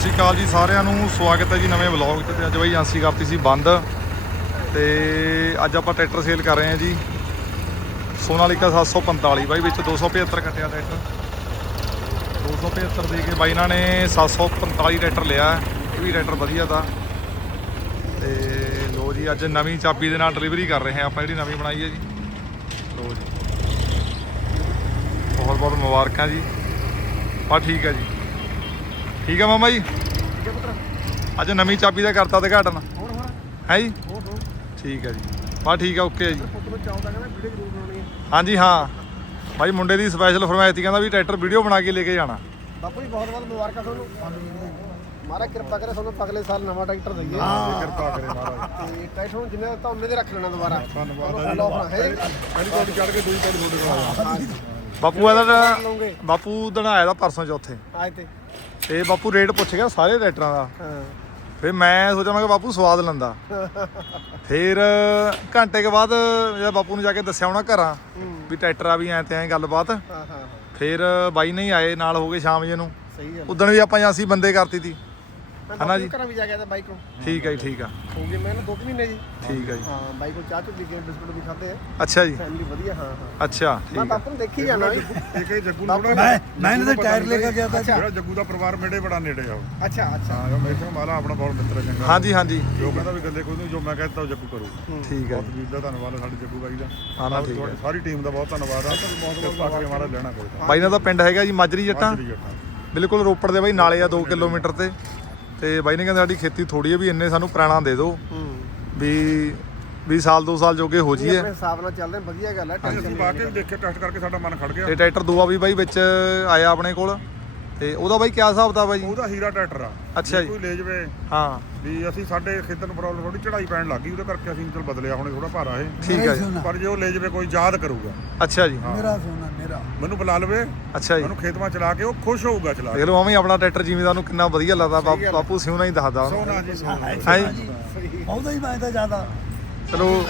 ਸ਼੍ਰੀ ਅਕਾਲ ਜੀ ਸਾਰਿਆਂ ਨੂੰ। ਸਵਾਗਤ ਹੈ ਜੀ ਨਵੇਂ ਵਲੌਗ 'ਚ ਤੇ ਅੱਜ ਬਾਈ ਏਜੰਸੀ ਕਰਤੀ ਸੀ ਬੰਦ ਤੇ ਅੱਜ ਆਪਾਂ ਟਰੈਕਟਰ ਸੇਲ ਕਰ ਰਹੇ ਹਾਂ ਜੀ। ਸੋਨਾਲੀਕਾ 745 ਬਾਈ, ਵਿੱਚ 275 ਕੱਟਿਆ ਟਰੈਕਟਰ। 275 ਦੇ ਕੇ ਬਾਈ ਇਹਨਾਂ ਨੇ 745 ਟਰੈਕਟਰ ਲਿਆ, ਇਹ ਵੀ ਟਰੈਕਟਰ ਵਧੀਆ ਦਾ। ਤੇ ਲੋ ਜੀ, ਅੱਜ ਨਵੀਂ ਚਾਬੀ ਦੇ ਨਾਲ ਡਿਲੀਵਰੀ ਕਰ ਰਹੇ ਹਾਂ ਆਪਾਂ, ਜਿਹੜੀ ਨਵੀਂ ਬਣਾਈ ਹੈ ਜੀ। ਲੋ ਜੀ। ਬਹੁਤ ਬਹੁਤ ਮੁਬਾਰਕਾਂ ਜੀ। ਬਾ ਠੀਕ ਹੈ ਜੀ। ਠੀਕ ਹੈ ਮਾਮਾ ਜੀ? ਅੱਜ ਨਵੀਂ ਚਾਬੀ ਦਾ ਕਰਤਾ ਉਦਘਾਟਨ। ਹੋਰ ਹੋਰ ਹੈ ਜੀ? ਹੋਰ ਹੋਰ ਠੀਕ ਹੈ ਜੀ। ਬਾ ਠੀਕ ਹੈ ਓਕੇ ਜੀ। ਪੁੱਤ ਨੂੰ ਚਾਹੁੰਦਾ ਕਹਿੰਦਾ ਵੀਡੀਓ ਜ਼ਰੂਰ ਬਣਾਉਣੀ ਹੈ ਹਾਂਜੀ ਹਾਂ। ਬਾਈ ਮੁੰਡੇ ਦੀ ਸਪੈਸ਼ਲ ਫਰਮਾਇਸ਼ ਸੀ ਕਹਿੰਦਾ ਵੀ ਟਰੈਕਟਰ ਵੀਡੀਓ ਬਣਾ ਕੇ ਲੈ ਕੇ ਜਾਣਾ। ਬਾਪੂ ਜੀ ਬਹੁਤ ਬਹੁਤ ਮੁਬਾਰਕਾਂ ਤੁਹਾਨੂੰ। ਮਹਾਰਾਜ ਕਿਰਪਾ ਕਰੇ ਤੁਹਾਨੂੰ ਅਗਲੇ ਸਾਲ ਨਵਾਂ ਟਰੈਕਟਰ ਦਈਏ। ਕਿਰਪਾ ਕਰੇ ਮਹਾਰਾਜ। ਤੇ ਟਰੈਕਟਰ ਨੂੰ ਜਿੰਨੇ ਤਾਂ ਉਹਨੇ ਦੇ ਰੱਖ ਲੈਣਾ ਦੁਬਾਰਾ। ਧੰਨਵਾਦ ਹੈ ਕੋਡੀ ਚੜ ਕੇ ਦੂਜੀ ਤੁਹਾਡੇ ਕੋਲ ਬਾਪੂ ਇਹਦਾ ਬਾਪੂ ਦਣਾ ਆਇਆ ਦਾ ਪਰਸੋਂ ਚੌਥੇ। ਆਏ ਤੇ। ਤੇ ਬਾਪੂ ਰੇਟ ਪੁੱਛ ਗਿਆ ਸਾਰੇ ਟਰੈਕਟਰਾਂ ਦਾ। ਫਿਰ ਮੈਂ ਸੋਚਿਆ ਮੈਂ ਕਿ ਬਾਪੂ ਸਵਾਦ ਲੰਦਾ। ਫਿਰ ਘੰਟੇ ਕੇ ਬਾਅਦ ਜਦ ਬਾਪੂ ਨੂੰ ਜਾ ਕੇ ਦੱਸਿਆ ਹੋਣਾ ਘਰਾਂ ਵੀ ਟਰੈਕਟਰ ਆ ਵੀ ਐ ਤੇ ਐ ਗੱਲਬਾਤ। ਹਾਂ ਹਾਂ ਹਾਂ। ਫਿਰ ਬਾਈ ਨਹੀਂ ਆਏ ਨਾਲ ਹੋ ਗਏ ਸ਼ਾਮ ਜੇ ਨੂੰ। ਸਹੀ ਗੱਲ ਉਦੋਂ ਵੀ ਆਪਾਂ ਏਜੰਸੀ ਬੰਦੇ ਕਰਤੀ ਮੈਂ ਹਨਾ ਜੀ? ਦੇ ਘਰਾਂ ਵੀ ਜਾ ਆਇਆ ਤਾਂ ਬਾਈਕ ਨੂੰ। ਠੀਕ ਹੈ ਜੀ ਠੀਕ ਆ। ਹੋ ਗਏ ਮੈਂ ਨਾ ਦੋ ਕੁ ਮਹੀਨੇ ਜੀ। ਠੀਕ ਹੈ ਜੀ। ਹਾਂ ਬਾਈਕ ਨੂੰ ਚਾਹ ਚੁ ਪੀ ਕੇ ਬਿਸਕੁਟ ਵੀ ਖਾਦੇ ਆ। ਅੱਛਾ ਜੀ। ਫੈਮਿਲੀ ਵਧੀਆ ਹਾਂ ਹਾਂ। ਅੱਛਾ ਮੈਂ ਠੀਕ ਆ। ਬਾਪੂ ਨੂੰ ਦੇਖੀ ਜਾਣਾ ਵੀ ਇੱਕ ਇਹ ਜੱਗੂ ਨੂੰ ਮੈਂ ਮੈਂ ਇਹਨਾਂ ਦੇ ਟਾਇਰ ਲੈ ਕੇ ਗਿਆ ਤਾਂ ਜਿਹੜਾ ਜੱਗੂ ਦਾ ਪਰਿਵਾਰ ਮੇਰੇ ਬੜਾ ਨੇੜੇ ਆ। ਅੱਛਾ ਅੱਛਾ। ਹਾਂ ਜੋ ਮੇਰੇ ਕੋਲ ਮਾਲਾ ਆਪਣਾ ਬਹੁਤ ਮਿੱਤਰ ਹੈ ਚੰਗਾ। ਹਾਂਜੀ ਹਾਂਜੀ। ਜੋ ਕਹਿੰਦਾ ਵੀ ਗੱਲੇ ਕੋਈ ਨਹੀਂ ਜੋ ਮੈਂ ਕਹਿੰਦਾ ਉਹ ਜੱਗੂ ਕਰੂ। ਠੀਕ ਹੈ ਬਹੁਤ ਵੀਰ ਦਾ ਧੰਨਵਾਦ ਹੈ ਸਾਡੇ ਜੱਗੂ ਬਾਈ ਦਾ। ਹਾਂ ਨਾ ਠੀਕ ਹੈ ਤੁਹਾਡੀ ਸਾਰੀ ਟੀਮ ਦਾ ਬਹੁਤ ਧੰਨਵਾਦ ਆ। ਬਹੁਤ ਬਹੁਤ ਪਾ ਕੇ ਮਾਰਾ ਲੈਣਾ ਕੋਈ ਬਾਈ ਨਾਲ ਤਾਂ ਪਿੰਡ ਹੈਗਾ ਜੀ ਮਾਜਰੀ ਜੱਟਾਂ? ਬਿਲਕੁਲ ਰੋਪੜ ਦੇ ਬਾਈ ਨਾਲੇ ਆ 2 ਕਿਲੋਮੀਟਰ ਤੇ। ਤੇ ਬਾਈ ਨੇ ਕਹਿੰਦਾ ਸਾਡੀ ਖੇਤੀ ਥੋੜੀ ਹੈ ਵੀ ਇੰਨੇ ਸਾਨੂੰ ਪੁਰਾਣਾ ਦੇ ਦਿਓ। ਹੂੰ। ਵੀ ਵੀ ਸਾਲ ਦੋ ਸਾਲ ਜੋਗੇ ਹੋ ਜੀਏ ਆਪਣੇ ਹਿਸਾਬ ਨਾਲ ਚੱਲਦੇ ਵਧੀਆ ਗੱਲ ਹੈ ਅਸੀਂ ਪਾ ਕੇ ਵੀ ਦੇਖੇ ਟੈਸਟ ਕਰਕੇ ਸਾਡਾ ਮਨ ਖੜ ਗਿਆ। ਤੇ ਟਰੈਕਟਰ ਦੂਆ ਵੀ ਬਾਈ ਵਿੱਚ ਆਇਆ ਆਪਣੇ ਕੋਲ। ਤੇ ਉਹਦਾ ਬਾਈ ਕਿਆ ਹਿਸਾਬ ਦਾ ਬਾਈ ਉਹਦਾ ਹੀਰਾ ਟਰੈਕਟਰ ਆ। ਅੱਛਾ ਜੀ। ਕੋਈ ਲੈ ਜਵੇ ਹਾਂ। ਵੀ ਅਸੀਂ ਸਾਡੇ ਖੇਤਰ ਨੂੰ ਪ੍ਰੋਬਲਮ ਥੋੜੀ ਚੜਾਈ ਪੈਣ ਲੱਗੀ ਉਹਦੇ ਕਰਕੇ ਅਸੀਂ ਚਲ ਬਦਲਿਆ ਹੁਣ ਥੋੜਾ ਭਾਰਾ ਇਹ। ਠੀਕ ਹੈ ਜੀ। ਪਰ ਜੇ ਉਹ ਲੈ ਜਵੇ ਕੋਈ ਯਾਦ ਕਰੂਗਾ। ਅੱਛਾ ਜੀ। ਮੇਰਾ ਸੋਨਾ ਮੇਰਾ। ਮੈਨੂੰ ਬੁਲਾ ਲਵੇ। ਅੱਛਾ ਜੀ। ਮੈਨੂੰ ਖੇਤਵਾਂ ਚਲਾ ਕੇ ਉਹ ਖੁਸ਼ ਹੋਊਗਾ ਚਲਾ ਕੇ। ਦੇਖ ਲਓ ਮਾਮੀ ਆਪਣਾ ਟਰੈਕਟਰ ਜ਼ਿਮੀਦਾਰ ਨੂੰ ਕਿੰਨਾ ਵਧੀਆ ਲੱਗਦਾ ਬਾਪ- ਬਾਪੂ ਸਿਉਣਾ ਹੀ ਦੱਸਦਾ ਉਹਨੂੰ। ਸੋਨਾ ਜੀ ਸੋਨਾ ਹੈ ਜੀ? ਉਹਦਾ ਹੀ ਮੈਂ ਤਾਂ ਜ਼ਿਆਦਾ। ਚਲੋ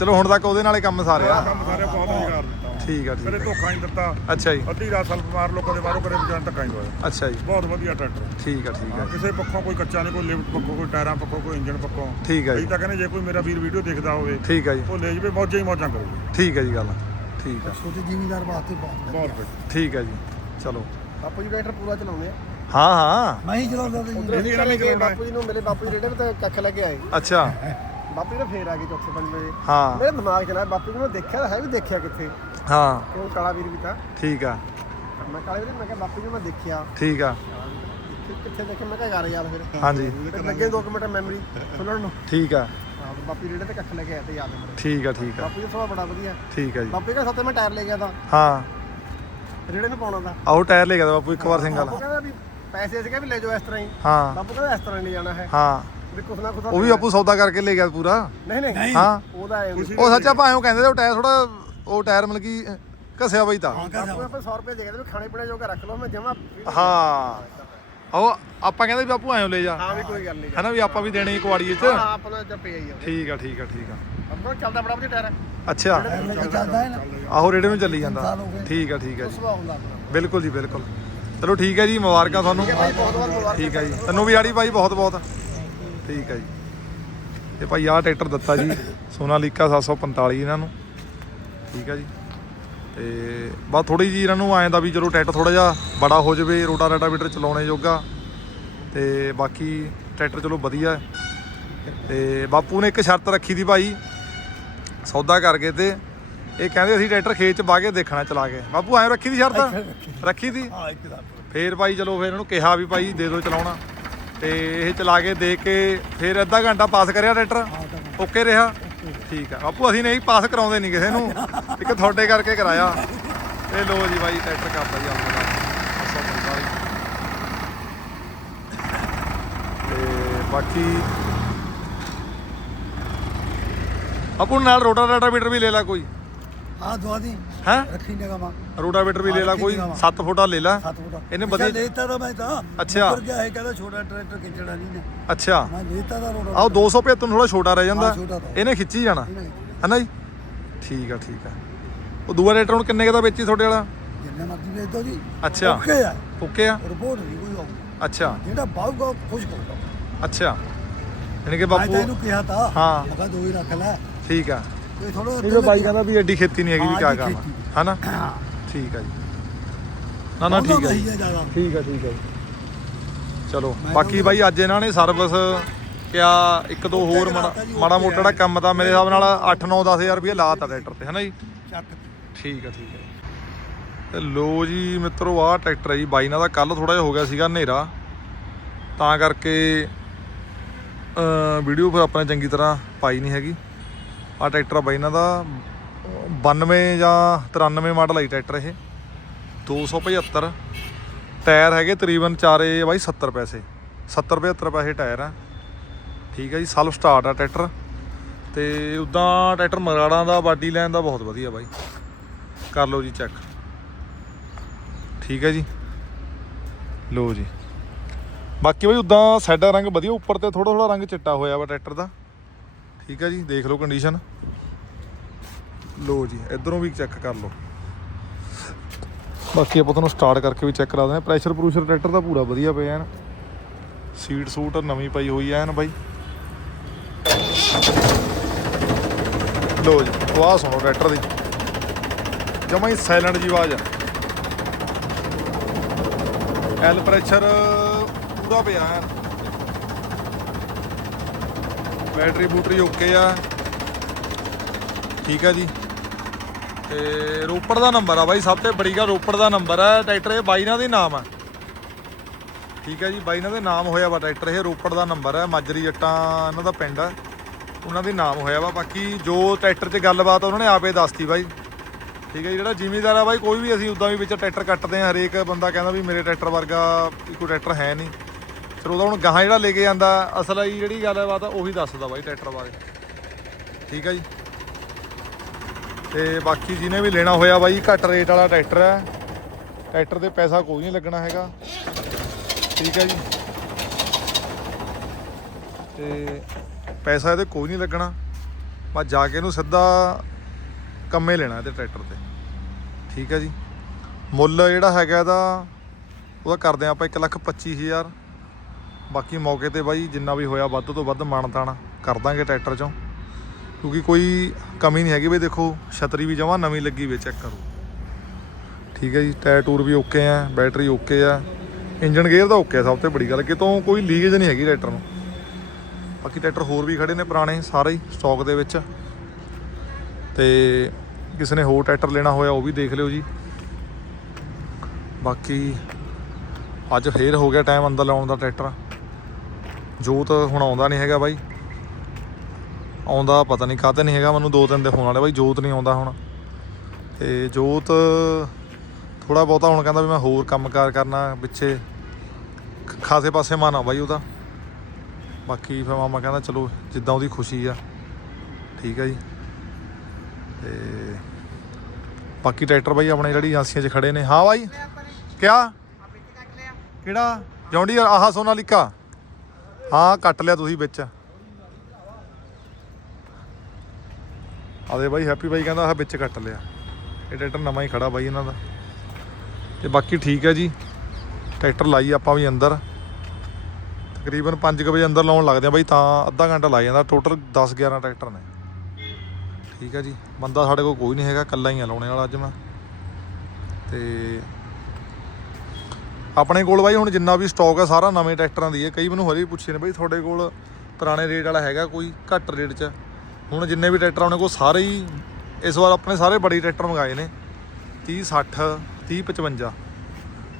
ਚਲੋ ਹੁਣ ਤੱਕ ਉਹਦੇ ਨਾਲੇ ਕੰਮ ਸਾਰਿਆ ਕੰਮ ਸਾਰੇ ਬਹੁਤ ਰੁਜ਼ਗਾਰ ਦਿੱਤਾ। ਠੀਕ ਆ ਠੀਕ ਕਦੇ ਆ। ਧੋਖਾ ਨਹੀਂ ਦਿੱਤਾ। ਅੱਛਾ ਜੀ। ਅੱਧੀ ਰਾਤ ਸਲਫ ਮਾਰ ਲੋ ਕਦੇ ਬਾਹਰੋਂ ਕਦੇ ਵਿਚਾਰ ਧੱਕਾ ਨਹੀਂ ਦਵਾਇਆ ਅੱਛਾ ਜੀ। ਬਹੁਤ ਵਧੀਆ ਟਰੈਕਟਰ। ਠੀਕ ਆ ਠੀਕ ਆ। ਕਿਸੇ ਪੱਖੋਂ ਕੋਈ ਕੱਚਾ ਨਹੀਂ ਕੋਈ ਲਿਫਟ ਪੱਖੋਂ ਕੋਈ ਟਾਇਰਾਂ ਪੱਖੋਂ ਕੋਈ ਇੰਜਨ ਪੱਖੋਂ। ਠੀਕ ਆ ਅਸੀਂ ਜੀ ਤਾਂ ਕਹਿੰਦੇ ਜੇ ਕੋਈ ਮੇਰਾ ਵੀਰ ਵੀਡੀਓ ਦੇਖਦਾ ਹੋਵੇ ਠੀਕ ਆ ਜੀ। ਉਹ ਲੈ ਜਵੇ ਮੌਜਾਂ ਹੀ ਮੌਜਾਂ ਕਰੂਗਾ। ਠੀਕ ਆ ਜੀ ਗੱਲ ਠੀਕ ਆ। ਛੋਟੇ ਜ਼ਿਮੀਦਾਰ ਵਾਸਤੇ ਬਹੁਤ ਬਹੁਤ ਵਧੀਆ। ਠੀਕ ਆ ਜੀ। ਚਲੋ। ਬਾਪੂ ਜੀ ਟਰੈਕਟਰ ਪੂਰਾ ਚਲਾਉਂਦੇ ਆ? ਹਾਂ ਹਾਂ। ਮੈਂ ਹੀ ਚਲਾਉਂਦਾ ਜੀ। ਇਹਦੀ ਗੱਲ ਨਹੀਂ ਕਰਾਉਣਾ ਬਾਪੂ ਜੀ ਨੂੰ ਮਿਲੇ ਬਾਪੂ ਜੀ ਰੇੜੇ ਤੇ ਕੱਖ ਲੈ ਕੇ ਆਏ। ਅੱਛਾ। ਬਾਪੂ ਜੀ ਨੇ ਫੇਰ ਆ ਗਏ ਚੌਥੇ ਪੰਜ ਵਜੇ। ਹਾਂ। ਮੇਰੇ ਦਿਮਾਗ 'ਚ ਨਾ ਬਾਪੂ ਜੀ ਨੂੰ ਦੇਖਿਆ ਤਾਂ ਹੈ ਵੀ ਦੇਖਿਆ ਕਿੱਥੇ। ਹਾਂ। ਕਿਉਂ ਕਾਲਾ ਵੀਰ ਵੀ ਤਾਂ। ਠੀਕ ਆ। ਮੈਂ ਕਾਲੇ ਵੀਰ ਮੈਂ ਕਿਹਾ ਬਾਪੂ ਜੀ ਨੂੰ ਮੈਂ ਦੇਖਿਆ। ਠੀਕ ਆ। ਕਿੱਥੇ- ਕਿੱਥੇ ਦੇਖਿਆ? ਮੈਂ ਕਿਹਾ ਯਾਰ ਯਾਦ ਫਿਰ। ਹਾਂਜੀ। ਫਿਰ ਲੱਗੇ 2 ਮਿੰਟ ਮੈਮਰੀ ਖੁੱਲਣ ਨੂੰ। ਠੀਕ ਆ। ਬਾਪੂ ਰੇੜੇ ਤੇ ਕੱਖ ਲੈ ਕੇ ਆਏ ਤੇ ਯਾਦ ਹੈ ਮੇਰੇ ਠੀਕ ਆ ਠੀਕ ਆ। ਬਾਪੂ ਜੀ ਸੁਭਾਅ ਬੜਾ ਵਧੀਆ। ਠੀਕ ਆ ਜੀ। ਬਾਪੂ ਕਹਿੰਦਾ ਸੱਤੇ ਮੈਂ ਟਾਇਰ ਲੈ ਗਿਆ ਤਾਂ। ਹਾਂ। ਰੇੜੇ ਨੂੰ ਪਾਉਣਾ ਤਾਂ। ਆਓ ਟਾਇਰ ਲੈ ਗਿਆ ਤਾ ਬਾਪੂ ਇੱਕ ਵਾਰ ਸਿੰਗਲ। ਬਾਪੂ ਕਹਿੰਦਾ ਵੀ ਪੈਸੇ ਸੀਗੇ ਵੀ ਲੈ ਜਾਓ ਇਸ ਤਰ੍ਹਾਂ ਹੀ। ਹਾਂ। ਬਾਪੂ ਕਹਿੰਦਾ ਇਸ ਤਰ੍ਹਾਂ ਨਹੀਂ ਜਾਣਾ ਹੈ। ਹਾਂ। ਵੀ ਕੁਛ ਨਾ ਕੁਛ ਉਹ ਵੀ ਬਾਪੂ ਸੌਦਾ ਕਰਕੇ ਲੈ ਗਿਆ ਪੂਰਾ। ਨਹੀਂ ਨਹੀਂ। ਹਾਂ। ਉਹਦਾ ਐ ਉਹ ਸੱਚਾ ਭਾਵੇਂ ਉਹ ਕਹਿੰਦੇ ਤੇ ਉਹ ਟਾਇਰ ਥੋੜਾ ਉਹ ਟਾਇਰ ਮਤਲਬ ਕਿ ਘਸਿਆ ਬਈ ਤਾਂ। ਆਪਾਂ 100 ਰੁਪਏ ਦੇ ਕਹਿੰਦੇ ਵੀ ਖਾਣੇ ਪੀਣੇ ਜੋਗਾ ਰੱਖ ਲਓ ਮੈਂ ਜਮਾ ਹਾਂ। ਉਹ ਆਪਾਂ ਕਹਿੰਦੇ ਵੀ ਬਾਪੂ ਐਂ ਲੈ ਜਾ। ਹਾਂ ਵੀ ਕੋਈ ਗੱਲ ਨਹੀਂ। ਹਨਾ ਵੀ ਆਪਾਂ ਵੀ ਦੇਣੇ ਕੁਆੜੀਏ ਚ। ਹਾਂ ਆਪਣਾ ਠੀਕ ਆ ਠੀਕ ਆ ਠੀਕ ਆ। ਆਪਣਾ ਚੱਲਦਾ ਬੜਾ ਵਧੀਆ ਟਾਇਰ। ਹੈ ਅੱਛਾ ਮੈਂ ਚੱਲਦਾ ਹੈ ਨਾ। ਆਹੋ ਰੇੜੇ ਨੂੰ ਚੱਲੀ ਜਾਂਦਾ। ਠੀਕ ਆ ਠੀਕ ਆ ਜੀ। ਬਿਲਕੁਲ ਜੀ ਬਿਲਕੁਲ। ਚਲੋ ਠੀਕ ਹੈ ਜੀ ਮੁਬਾਰਕਾਂ ਤੁਹਾਨੂੰ। ਭਾਈ ਬਹੁਤ ਬਹੁਤ ਮੁਬਾਰਕ। ਠੀਕ ਹੈ ਜੀ। ਤੈਨੂੰ ਵੀ ਆੜੀ ਭਾਈ ਬਹੁਤ ਬਹੁਤ। ਠੀਕ ਹੈ ਜੀ। ਤੇ ਭਾਈ ਆਹ ਟਰੈਕਟਰ ਦਿੱਤਾ ਜੀ ਸੋਨਾਲੀਕਾ 745 ਇਹਨਾਂ ਨੂੰ। ਠੀਕ ਹੈ ਜੀ। ਤੇ ਬਸ ਥੋੜੀ ਜੀ ਇਹਨਾਂ ਨੂੰ ਐਂ ਦਾ ਵੀ ਚਲੋ ਟਰੈਕਟਰ ਥੋੜਾ ਜਿਹਾ ਬੜਾ ਹੋ ਜਾਵੇ ਰੋਟਾ ਰੈਟਾਵੀਟਰ ਚਲਾਉਣੇ ਜੋਗਾ। ਤੇ ਬਾਕੀ ਟਰੈਕਟਰ ਚਲੋ ਵਧੀਆ। ਤੇ ਬਾਪੂ ਨੇ ਇੱਕ ਸ਼ਰਤ ਰੱਖੀ ਦੀ ਭਾਈ ਸੌਦਾ ਕਰਕੇ ਤੇ। ਇਹ ਕਹਿੰਦੇ ਅਸੀਂ ਟਰੈਕਟਰ ਖੇਤ ਚ ਬਾਹ ਕੇ ਦੇਖਣਾ ਚਲਾ ਕੇ। ਬਾਪੂ ਐਂ ਰੱਖੀ ਦੀ ਸ਼ਰਤ? ਰੱਖੀ ਦੀ। ਹਾਂ ਇੱਕ ਦਾ ਫੇਰ ਭਾਈ ਚਲੋ ਫੇਰ ਇਹਨੂੰ ਕਿਹਾ ਵੀ ਭਾਈ ਦੇ ਦਿਓ ਚਲਾਉਣਾ। ਤੇ ਇਹ ਚਲਾ ਕੇ ਦੇਖ ਕੇ ਫੇਰ ਅੱਧਾ ਘੰਟਾ ਪਾਸ ਕਰਿਆ ਟਰੈਕਟਰ ਓਕੇ ਰਿਹਾ? ਠੀਕ ਆ। ਬਾਪੂ, ਅਸੀਂ ਨਹੀਂ, ਪਾਸ ਕਰਾਉਂਦੇ ਨਹੀਂ ਕਿਸੇ ਨੂੰ। ਇੱਕ ਤੁਹਾਡੇ ਕਰਕੇ ਕਰਾਇਆ। ਤੇ ਲੋ ਜੀ ਭਾਈ ਟਰੈਕਟਰ ਕਰਤਾ ਜੀ ਆਪਣਾ ਤੇ ਬਾਕੀ ਆਪੂ ਨਾਲ ਰੋਟਾ ਮੀਟਰ ਵੀ ਲੈ ਲੈ ਕੋਈ। ਹਾਂ, ਦਵਾ ਦੀ। ਹੈ? ਰੱਖੀ ਮਾ। ਰੋਟਾਵੇਟਰ ਵੀ ਲੈ ਲਾ ਕੋਈ 7 ਫੁੱਟਾ ਲੈ ਲਾ। ਫੁੱਟ ਇਹਨੇ ਵਧੀਆ- ਲੈਤਾ ਤਾਂ ਮੈਂ ਤਾਂ। ਅੱਛਾ। ਉੱਪਰ ਗਿਆ ਹੈ ਕਹਿੰਦਾ ਛੋਟਾ ਟਰੈਕਟਰ ਖਿੱਚਣਾ ਨਹੀਂ ਨੇ ਅੱਛਾ। ਮੈਂ ਲੈਤਾ ਦਾ ਰੋੜਾ ਆਹ 275 ਥੋੜਾ ਛੋਟਾ ਰਹਿ ਜਾਂਦਾ। ਇਹਨੇ ਖਿੱਚੀ ਜਾਣਾ। ਹੈਨਾ ਜੀ? ਠੀਕ ਆ ਠੀਕ ਆ। ਉਹ ਦੂਆ ਰੇਟਰ ਹੁਣ ਕਿੰਨੇ ਦਾ ਵੇਚੀ ਤੁਹਾਡੇ ਵਾਲਾ? ਜਿੰਨੇ ਮਰਜ਼ੀ ਵੇਚ ਦੋ ਜੀ। ਅੱਛਾ। ਓਕੇ ਆ ਓਕੇ ਆ ਰਿਪੋਰਟ ਨਹੀਂ ਕੋਈ ਆਊ ਅੱਛਾ। ਜਿਹੜਾ ਉਹ ਖੁਸ਼ ਕਰੂਗਾ। ਅੱਛਾ। ਯਾਨੀ ਕਿ ਮੈਂ ਤਾਂ ਬਾਪੂ ਇਹਨੂੰ ਕਿਹਾ ਤਾਂ। ਹਾਂ। ਮੈਂ ਕਿਹਾ ਦੋ ਹੀ ਰੱਖ ਲੈ। ਠੀਕ ਆ। ਇਹ ਥੋੜਾ ਇਹ ਜੋ ਬਾਈ ਕਹਿੰਦਾ ਵੀ ਐਡੀ ਖੇਤੀ ਨਹੀਂ ਹੈਗੀ ਵੀ ਹਾਂ, ਕਿਆ ਕੰਮ ਆ ਹਨਾ? ਠੀਕ ਆ ਜੀ। ਨਾ ਨਾ ਠੀਕ ਆ ਜੀ। ਹੈ ਠੀਕ ਆ ਠੀਕ ਆ ਜੀ। ਚਲੋ ਬਾਕੀ ਬਾਈ ਅੱਜ ਇਹਨਾਂ ਨੇ ਸਰਵਿਸ ਕਿਆ ਇੱਕ ਦੋ ਹੋਰ ਮਾੜਾ ਮਾੜਾ ਮੋਟਾ ਜਿਹੜਾ ਕੰਮ ਤਾਂ ਮੇਰੇ ਹਿਸਾਬ ਨਾਲ 8 9 10000 ਰੁਪਏ ਲਾਤਾ ਟਰੈਕਟਰ ਤੇ ਹਨਾ ਜੀ? ਚੱਕ ਠੀਕ ਆ ਠੀਕ ਆ। ਤੇ ਲੋ ਜੀ ਮਿੱਤਰੋ ਆਹ ਟਰੈਕਟਰ ਹੈ ਜੀ। ਬਾਈ ਨਾਲ ਦਾ ਕੱਲ ਥੋੜਾ ਜਿਹਾ ਹੋ ਗਿਆ ਸੀਗਾ ਹਨੇਰਾ। ਤਾਂ ਕਰਕੇ ਵੀਡੀਓ ਫਿਰ ਆਪਾਂ ਨੇ ਚੰਗੀ ਤਰ੍ਹਾਂ ਪਾਈ ਨਹੀਂ ਹੈਗੀ। ਆਹ ਟਰੈਕਟਰ ਬਾਈ, ਇਹਨਾਂ ਦਾ 92 ਜਾਂ 93 ਮਾਡਲ ਆਈ ਟਰੈਕਟਰ ਇਹ। 275 ਟਾਇਰ ਹੈਗੇ ਤਕਰੀਬਨ ਚਾਰੇ ਬਾਈ 70 ਪੈਸੇ। 70 75 ਪੈਸੇ ਟਾਇਰ ਆ। ਠੀਕ ਹੈ ਜੀ, ਸੈਲਫ ਸਟਾਰਟ ਆ ਟਰੈਕਟਰ। ਤੇ ਉਦਾਂ ਟਰੈਕਟਰ ਮਰਾੜਾਂ ਦਾ, ਬਾਡੀ ਲਾਈਨ ਦਾ ਬਹੁਤ ਵਧੀਆ ਬਾਈ। ਕਰ ਲਓ ਜੀ ਚੈੱਕ। ਠੀਕ ਹੈ ਜੀ। ਲਓ ਜੀ। ਬਾਕੀ ਬਾਈ, ਉਦਾਂ ਸਾਡਾ ਰੰਗ ਵਧੀਆ, ਉੱਪਰ ਤੇ ਥੋੜਾ ਥੋੜਾ ਰੰਗ ਚਿੱਟਾ ਹੋਇਆ ਵਾ ਟਰੈਕਟਰ ਦਾ। ਠੀਕ ਹੈ ਜੀ, ਦੇਖ ਲਓ ਕੰਡੀਸ਼ਨ ਲੋ ਜੀ, ਇਧਰੋਂ ਵੀ ਚੈੱਕ ਕਰ ਲਓ। ਬਾਕੀ ਆਪਾਂ ਤੁਹਾਨੂੰ ਸਟਾਰਟ ਕਰਕੇ ਵੀ ਚੈੱਕ ਕਰਾ ਦਿੰਦੇ ਪ੍ਰੈਸ਼ਰ ਪ੍ਰੂਸ਼ਰ ਟਰੈਕਟਰ ਦਾ ਪੂਰਾ ਵਧੀਆ ਪਿਆ ਐਨ। ਸੀਟ ਸੂਟ ਨਵੀਂ ਪਈ ਹੋਈ ਐਨ ਬਾਈ। ਲੋ ਜੀ, ਆਵਾਜ਼ ਸੁਣੋ ਟਰੈਕਟਰ ਦੀ। ਜਮਾ ਹੀ ਸਾਇਲੈਂਟ ਜੀ ਆਵਾਜ਼ ਆ। ਐਲ ਪ੍ਰੈਸ਼ਰ ਪੂਰਾ ਪਿਆ ਐਨ। ਬੈਟਰੀ ਬੂਟਰੀ ਓਕੇ ਆ। ਠੀਕ ਆ ਜੀ। ਤੇ ਰੋਪੜ ਦਾ ਨੰਬਰ ਆ ਬਾਈ, ਸਭ ਤੋਂ ਬੜੀ ਗੱਲ ਰੋਪੜ ਦਾ ਨੰਬਰ ਆ। ਟਰੈਕਟਰ ਇਹ ਬਾਈ ਨਾਲ ਦੇ ਨਾਮ ਆ। ਠੀਕ ਹੈ ਜੀ ਬਾਈ ਨਾਲ ਦੇ ਨਾਮ ਹੋਇਆ ਵਾ ਟਰੈਕਟਰ ਇਹ, ਰੋਪੜ ਦਾ ਨੰਬਰ ਹੈ ਮਾਜਰੀ ਜੱਟਾਂ ਇਹਨਾਂ ਦਾ ਪਿੰਡ ਆ। ਉਹਨਾਂ ਦੇ ਨਾਮ ਹੋਇਆ ਵਾ। ਬਾਕੀ ਜੋ ਟਰੈਕਟਰ 'ਚ ਗੱਲਬਾਤ ਉਹਨਾਂ ਨੇ ਆਪੇ ਦੱਸਤੀ ਬਾਈ। ਠੀਕ ਹੈ ਜੀ, ਜਿਹੜਾ ਜ਼ਿਮੀਦਾਰ ਆ ਬਾਈ, ਕੋਈ ਵੀ ਅਸੀਂ ਉਦਾਂ ਵੀ ਵਿੱਚ ਟਰੈਕਟਰ ਕੱਟਦੇ ਆ, ਹਰੇਕ ਬੰਦਾ ਕਹਿੰਦਾ ਵੀ ਮੇਰੇ ਟਰੈਕਟਰ ਵਰਗਾ ਵੀ ਕੋਈ ਟਰੈਕਟਰ ਹੈ ਨਹੀਂ। ਫਿਰ ਉਹਦਾ ਹੁਣ ਗਾਹਾਂ ਜਿਹੜਾ ਲੈ ਕੇ ਜਾਂਦਾ, ਅਸਲ ਆਈ ਜਿਹੜੀ ਗੱਲਬਾਤ ਆ, ਉਹੀ ਦੱਸਦਾ ਬਾਈ ਟਰੈਕਟਰ ਬਾਰੇ। ਠੀਕ ਹੈ ਜੀ? ਤੇ ਬਾਕੀ ਜਿਹਨੇ ਵੀ ਲੈਣਾ ਹੋਇਆ ਬਾਈ, ਘੱਟ ਰੇਟ ਵਾਲਾ ਟਰੈਕਟਰ ਹੈ। ਟਰੈਕਟਰ ਤੇ ਪੈਸਾ ਕੋਈ ਨਹੀਂ ਲੱਗਣਾ ਹੈਗਾ। ਠੀਕ ਹੈ ਜੀ? ਤੇ ਪੈਸਾ ਇਹਦੇ ਕੋਈ ਨਹੀਂ ਲੱਗਣਾ। ਬਸ ਜਾ ਕੇ ਇਹਨੂੰ ਸਿੱਧਾ ਕੰਮੇ ਲੈਣਾ ਇਹਦੇ ਟਰੈਕਟਰ ਤੇ। ਠੀਕ ਹੈ ਜੀ? ਮੁੱਲ ਜਿਹੜਾ ਹੈਗਾ ਇਹਦਾ, ਉਹਦਾ ਕਰਦੇ ਹਾਂ ਆਪਾਂ 125000 ਬਾਕੀ ਮੌਕੇ ਤੇ ਬਾਈ ਜਿੰਨਾ ਵੀ ਹੋਇਆ ਵੱਧ ਤੋਂ ਵੱਧ ਮਾਨਤਾਨ ਕਰ ਦਾਂਗੇ ਟਰੈਕਟਰ ਚੋਂ। ਕਿਉਂਕਿ ਕੋਈ ਕਮੀ ਨਹੀਂ ਹੈਗੀ ਬਈ, ਦੇਖੋ, ਛਤਰੀ ਵੀ ਜਮਾ ਨਵੀਂ ਲੱਗੀ ਵੇ ਚੈੱਕ ਕਰੋ। ਠੀਕ ਹੈ ਜੀ, ਟਾਇਰ ਟੂਰ ਵੀ ਓਕੇ ਆ, ਬੈਟਰੀ ਓਕੇ ਆ ਇੰਜਨ ਗੇਅਰ ਦਾ ਓਕੇ ਆ, ਸਭ ਤੋਂ ਬੜੀ ਗੱਲ, ਕਿਤੋਂ ਕੋਈ ਲੀਕੇਜ ਨਹੀਂ ਹੈਗੀ ਟਰੈਕਟਰ ਨੂੰ। ਬਾਕੀ ਟਰੈਕਟਰ ਹੋਰ ਵੀ ਖੜੇ ਨੇ ਪੁਰਾਣੇ, ਸਾਰੇ ਹੀ ਸਟਾਕ ਦੇ ਵਿੱਚ। ਤੇ ਕਿਸੇ ਨੇ ਹੋਰ ਟਰੈਕਟਰ ਲੈਣਾ ਹੋਇਆ, ਉਹ ਵੀ ਦੇਖ ਲਿਓ ਜੀ। ਬਾਕੀ ਅੱਜ ਫੇਰ ਹੋ ਗਿਆ ਟਾਈਮ ਅੰਦਰ ਲਾਉਣ ਦਾ ਟਰੈਕਟਰ। ਜੋਤ ਹੁਣ ਆਉਂਦਾ ਨਹੀਂ ਹੈਗਾ ਬਾਈ। ਆਉਂਦਾ ਪਤਾ ਨਹੀਂ ਕਾਹਤੇ ਨਹੀਂ ਹੈਗਾ, ਮੈਨੂੰ ਦੋ ਤਿੰਨ ਦੇ ਫੋਨ ਵਾਲੇ ਬਾਈ, ਜੋਤ ਨਹੀਂ ਆਉਂਦਾ ਹੁਣ। ਤੇ ਜੋਤ ਥੋੜਾ ਬਹੁਤਾ ਹੁਣ ਕਹਿੰਦਾ ਵੀ ਮੈਂ ਹੋਰ ਕੰਮਕਾਰ ਕਰਨਾ, ਪਿੱਛੇ ਖਾਸੇ ਪਾਸੇ ਮਨ ਆ ਬਾਈ ਉਹਦਾ। ਬਾਕੀ ਫਿਰ ਮਾਮਾ ਕਹਿੰਦਾ ਚਲੋ, ਜਿੱਦਾਂ ਉਹਦੀ ਖੁਸ਼ੀ ਆ। ਠੀਕ ਆ ਜੀ। ਤੇ ਬਾਕੀ ਟਰੈਕਟਰ ਬਾਈ ਆਪਣੇ ਜਿਹੜੀ ਏਜੰਸੀਆਂ 'ਚ ਖੜੇ ਨੇ। ਹਾਂ ਬਾਈ। ਕਿਆ? ਕਿਹੜਾ? ਜੌਂਡੀ ਆਹ ਸੋਨਾਲੀਕਾ। ਹਾਂ, ਕੱਟ ਲਿਆ ਤੁਸੀਂ ਵਿੱਚ। ਆਦੇ ਬਾਈ ਹੈਪੀ ਬਾਈ ਕਹਿੰਦਾ ਆਹ ਵਿੱਚ ਕੱਟ ਲਿਆ। ਇਹ ਟਰੈਕਟਰ ਨਵਾਂ ਹੀ ਖੜਾ ਬਾਈ ਇਹਨਾਂ ਦਾ। ਤੇ ਬਾਕੀ ਠੀਕ ਹੈ ਜੀ। ਟਰੈਕਟਰ ਲਾਈ ਆਪਾਂ ਵੀ ਅੰਦਰ। ਤਕਰੀਬਨ 5 ਵਜੇ ਅੰਦਰ ਲਾਉਣ ਲੱਗਦੇ ਆ ਬਾਈ, ਤਾਂ ਅੱਧਾ ਘੰਟਾ ਲੱਗ ਜਾਂਦਾ। ਟੋਟਲ 10 11 ਟਰੈਕਟਰ ਨੇ। ਠੀਕ ਹੈ ਜੀ। ਬੰਦਾ ਸਾਡੇ ਕੋਲ ਕੋਈ ਨਹੀਂ ਹੈਗਾ, ਇਕੱਲਾ ਹੀ ਆ ਲਾਉਣੇ ਵਾਲਾ ਅੱਜ ਮੈਂ। ਤੇ ਆਪਣੇ ਕੋਲ ਬਾਈ ਹੁਣ ਜਿੰਨਾ ਵੀ ਸਟਾਕ ਹੈ ਸਾਰਾ ਨਵੇਂ ਟਰੈਕਟਰਾਂ ਦੀ ਹੈ ਕਈ ਮੈਨੂੰ ਹਰੇ ਪੁੱਛੇ ਨੇ ਬਾਈ, ਤੁਹਾਡੇ ਕੋਲ ਪੁਰਾਣੇ ਰੇਟ ਵਾਲਾ ਹੈਗਾ ਕੋਈ ਘੱਟ ਰੇਟ 'ਚ? ਹੁਣ ਜਿੰਨੇ ਵੀ ਟਰੈਕਟਰ ਆਪਣੇ ਕੋਲ ਸਾਰੇ ਹੀ ਇਸ ਵਾਰ ਆਪਣੇ ਸਾਰੇ ਬੜੇ ਟਰੈਕਟਰ ਮੰਗਾਏ ਨੇ। 30 60 30 55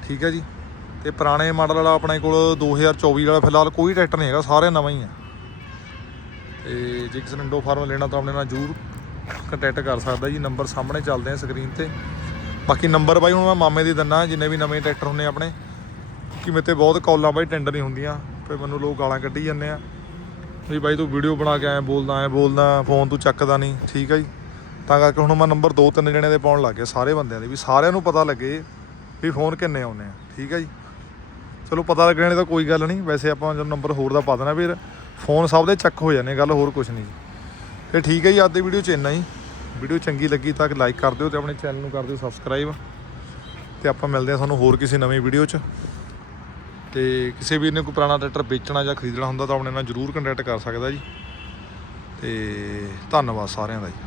ਠੀਕ ਹੈ ਜੀ? ਤੇ ਪੁਰਾਣੇ ਮਾਡਲ ਵਾਲਾ ਆਪਣੇ ਕੋਲ 2024 ਵਾਲਾ ਫਿਲਹਾਲ ਕੋਈ ਟਰੈਕਟਰ ਨਹੀਂ ਹੈਗਾ, ਸਾਰੇ ਨਵਾਂ ਹੀ ਆ। ਤੇ ਜੇ ਕਿਸੇ ਨੇ ਇੰਡੋ ਫਾਰਮ ਲੈਣਾ ਤਾਂ ਆਪਣੇ ਨਾਲ ਜ਼ਰੂਰ ਕੰਟੈਕਟ ਕਰ ਸਕਦਾ ਜੀ ਨੰਬਰ ਸਾਹਮਣੇ ਚੱਲਦੇ ਆ ਸਕਰੀਨ ਤੇ। ਬਾਕੀ ਨੰਬਰ ਬਾਈ ਹੁਣ ਮੈਂ ਮਾਮੇ ਦੀ ਦਿੰਨਾ ਜਿੰਨੇ ਵੀ ਨਵੇਂ ਟਰੈਕਟਰ ਹੁੰਨੇ ਆਪਣੇ। ਕਿ ਮੇਰੇ ਤੇ ਬਹੁਤ ਕਾਲਾਂ ਬਾਈ ਟੈਂਡਰ ਨਹੀਂ ਹੁੰਦੀਆਂ। ਫਿਰ ਮੈਨੂੰ ਲੋਕ ਗਾਲਾਂ ਕੱਢੀ ਜਾਂਦੇ ਆ। ਵੀ ਬਾਈ ਤੂੰ ਵੀਡੀਓ ਬਣਾ ਕੇ ਆਇਆ, ਬੋਲਦਾ ਐ ਬੋਲਦਾ ਫੋਨ ਤੂੰ ਚੱਕਦਾ ਨਹੀਂ, ਠੀਕ ਆ ਜੀ? ਤਾਂ ਕਰਕੇ ਹੁਣ ਮੈਂ ਨੰਬਰ ਦੋ ਤਿੰਨ ਜਣੇ ਦੇ ਪਾਉਣ ਲੱਗ ਗਿਆ, ਸਾਰੇ ਬੰਦਿਆਂ ਦੇ। ਵੀ ਸਾਰਿਆਂ ਨੂੰ ਪਤਾ ਲੱਗੇ ਵੀ ਫੋਨ ਕਿੰਨੇ ਆਉਨੇ ਆ, ਠੀਕ ਆ ਜੀ? ਚਲੋ ਪਤਾ ਲੱਗਣੇ ਤਾਂ ਕੋਈ ਗੱਲ ਨਹੀਂ, ਵੈਸੇ ਆਪਾਂ ਜਦੋਂ ਨੰਬਰ ਹੋਰ ਦਾ ਪਾ ਦੇਣਾ, ਫਿਰ ਫੋਨ ਸਭ ਦੇ ਚੱਕ ਹੋ ਜਾਣੇ ਗੱਲ ਹੋਰ ਕੁਝ ਨਹੀਂ। ਤੇ ਠੀਕ ਹੈ ਜੀ, ਅੱਜ ਦੀ ਵੀਡੀਓ 'ਚ ਇੰਨਾ ਹੀ। ਵੀਡੀਓ ਚੰਗੀ ਲੱਗੀ ਤਾਂ ਲਾਈਕ ਕਰ ਦਿਓ ਤੇ ਆਪਣੇ ਚੈਨਲ ਨੂੰ ਕਰ ਦਿਓ ਸਬਸਕ੍ਰਾਈਬ ਤੇ ਆਪਾਂ ਮਿਲਦੇ ਹਾਂ ਤੁਹਾਨੂੰ ਹੋਰ ਕਿਸੇ ਨਵੀਂ ਵੀਡੀਓ 'ਚ। ਤੇ ਕਿਸੇ ਵੀਰ ਨੇ ਕੋਈ ਪੁਰਾਣਾ ਟਰੈਕਟਰ ਵੇਚਣਾ ਜਾਂ ਖਰੀਦਣਾ ਹੁੰਦਾ ਤਾਂ ਆਪਣੇ ਨਾਲ ਜਰੂਰ ਕੰਟੈਕਟ ਕਰ ਸਕਦਾ ਜੀ। ਤੇ ਧੰਨਵਾਦ ਸਾਰਿਆਂ ਦਾ ਜੀ।